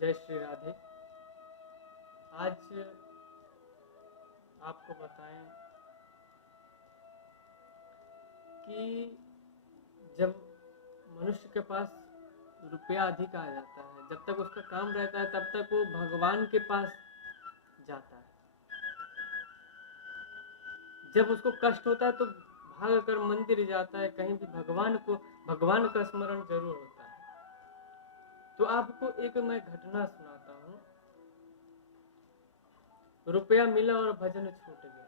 जय श्री राधे। आज आपको बताएं कि जब मनुष्य के पास रुपया अधिक आ जाता है, जब तक उसका काम रहता है तब तक वो भगवान के पास जाता है। जब उसको कष्ट होता है तो भाग कर मंदिर जाता है, कहीं भी भगवान का स्मरण जरूर होता है। तो आपको एक मैं घटना सुनाता हूँ। रुपया मिला और भजन छूट गया।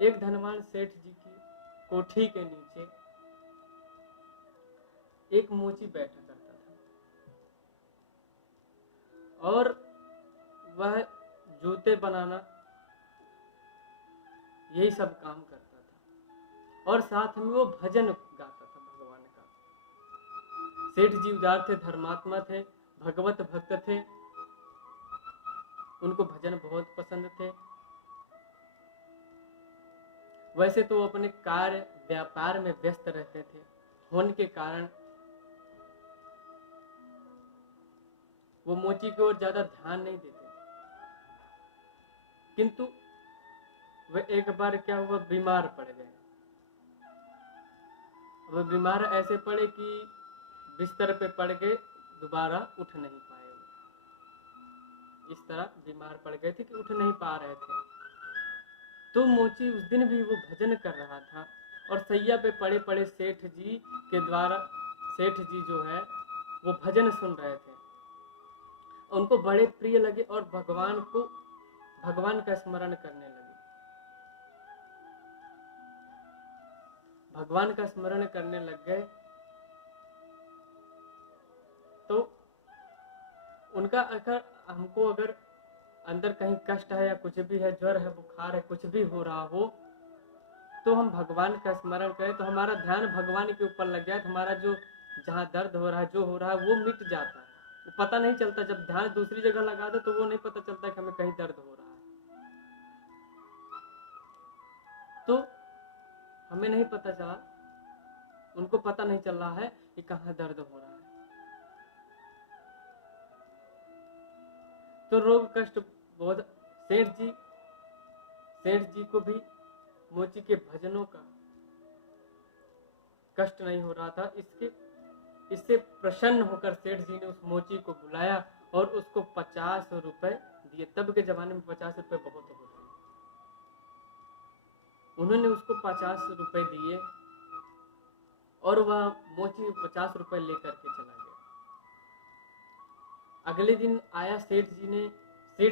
एक धनवान सेठ जी की कोठी के नीचे एक मोची बैठा करता था और वह जूते बनाना यही सब काम करता था और साथ में वो भजन गाता था भगवान का। सेठ जी उदार थे, धर्मात्मा थे, भगवत भक्त थे, उनको भजन बहुत पसंद थे। वैसे तो वो अपने कार्य व्यापार में व्यस्त रहते थे, होने के कारण वो मोची की ओर ज्यादा ध्यान नहीं देते। किंतु वे एक बार क्या हुआ, बीमार पड़ गए। वह बीमार ऐसे पड़े कि बिस्तर पे पड़ गए, दोबारा उठ नहीं पाए। इस तरह बीमार पड़ गए थे कि उठ नहीं पा रहे थे। तो मोची उस दिन भी वो भजन कर रहा था और सैया पे पड़े पड़े सेठ जी के द्वारा, सेठ जी जो है वो भजन सुन रहे थे। उनको बड़े प्रिय लगे और भगवान का स्मरण करने लगे। भगवान का स्मरण करने लग गए तो उनका अगर अंदर कहीं कष्ट है या कुछ भी है, ज्वर है, बुखार है, कुछ भी हो रहा हो, तो हम भगवान का स्मरण करें तो हमारा ध्यान भगवान के ऊपर लग जाए, हमारा जो जहाँ दर्द हो रहा है, जो हो रहा है, वो मिट जाता है। वो पता नहीं चलता, जब ध्यान दूसरी जगह लगा दो तो वो नहीं पता चलता कि हमें कहीं दर्द हो रहा है। तो हमें नहीं पता चला, उनको पता नहीं चल रहा है कि कहाँ दर्द हो रहा है। तो रोग कष्ट बहुत, सेठ जी को भी मोची के भजनों का कष्ट नहीं हो रहा था। इससे प्रसन्न होकर सेठ जी ने उस मोची को बुलाया और उसको 50 रुपए दिए। तब के जमाने में 50 रुपए बहुत होते हैं। उन्होंने उसको 50 रुपए दिए और वह मोची 50 रुपए लेकर के चला गया। अगले दिन आया, सेठ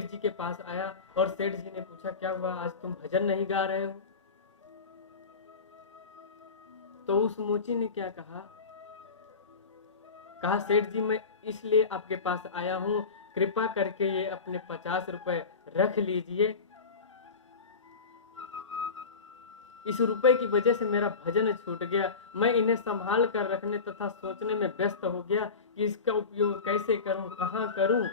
जी के पास आया और सेठ जी ने पूछा, क्या हुआ, आज तुम भजन नहीं गा रहे हो? तो उस मोची ने क्या कहा, सेठ जी मैं इसलिए आपके पास आया हूं, कृपा करके ये अपने 50 रुपए रख लीजिए। इस रुपए की वजह से मेरा भजन छूट गया। मैं इन्हें संभाल कर रखने तथा सोचने में व्यस्त हो गया कि इसका उपयोग कैसे करूं, कहां करूं।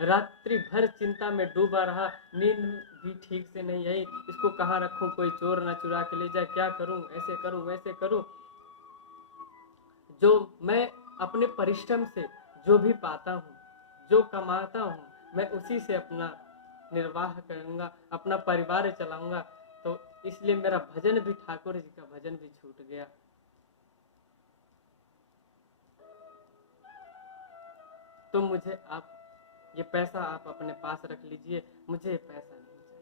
रात्रि भर चिंता में डूबा रहा, नींद भी ठीक से नहीं आई। इसको कहां रखूं, कोई चोर न चुरा के ले जाए, क्या करूं, ऐसे करूं वैसे करूं। जो मैं अपने परिश्रम से जो भी पाता हूं, जो कमाता हूं, मैं उसी से अपना निर्वाह करूंगा, अपना परिवार चलाऊंगा। तो इसलिए मेरा भजन भी, ठाकुर जी का भजन भी छूट गया। तो मुझे आप ये पैसा आप अपने पास रख लीजिए, मुझे पैसा नहीं चाहिए।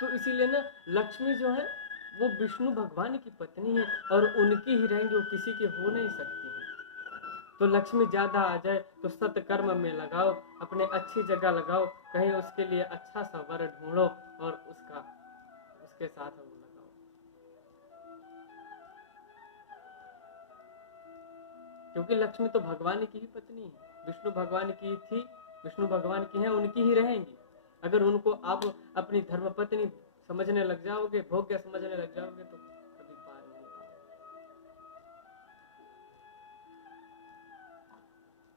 तो इसीलिए ना, लक्ष्मी जो है वो विष्णु भगवान की पत्नी है और उनकी ही रहेंगी, वो किसी की हो नहीं सकती है। तो लक्ष्मी ज्यादा आ जाए तो सत्कर्म में लगाओ, अपने अच्छी जगह लगाओ, कहीं उसके लिए अच्छा सा वर ढूंढो और उसके साथ वो लगाओ। क्योंकि लक्ष्मी तो भगवान की ही पत्नी है, विष्णु भगवान की थी, विष्णु भगवान की है, उनकी ही रहेंगी। अगर उनको आप अपनी धर्मपत्नी समझने लग जाओगे, भोग्य समझने लग जाओगे, तो कभी पार नहीं पाओगे।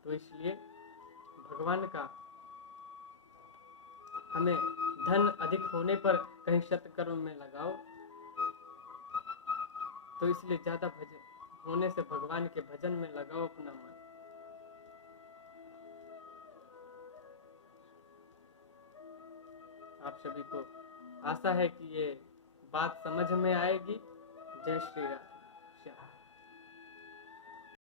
तो इसलिए भगवान का, हमें धन अधिक होने पर कहीं सत्कर्म में लगाओ। तो इसलिए ज्यादा होने से भगवान के भजन में लगाओ अपना मन। आप सभी को आशा है कि ये बात समझ में आएगी। जय श्री राम।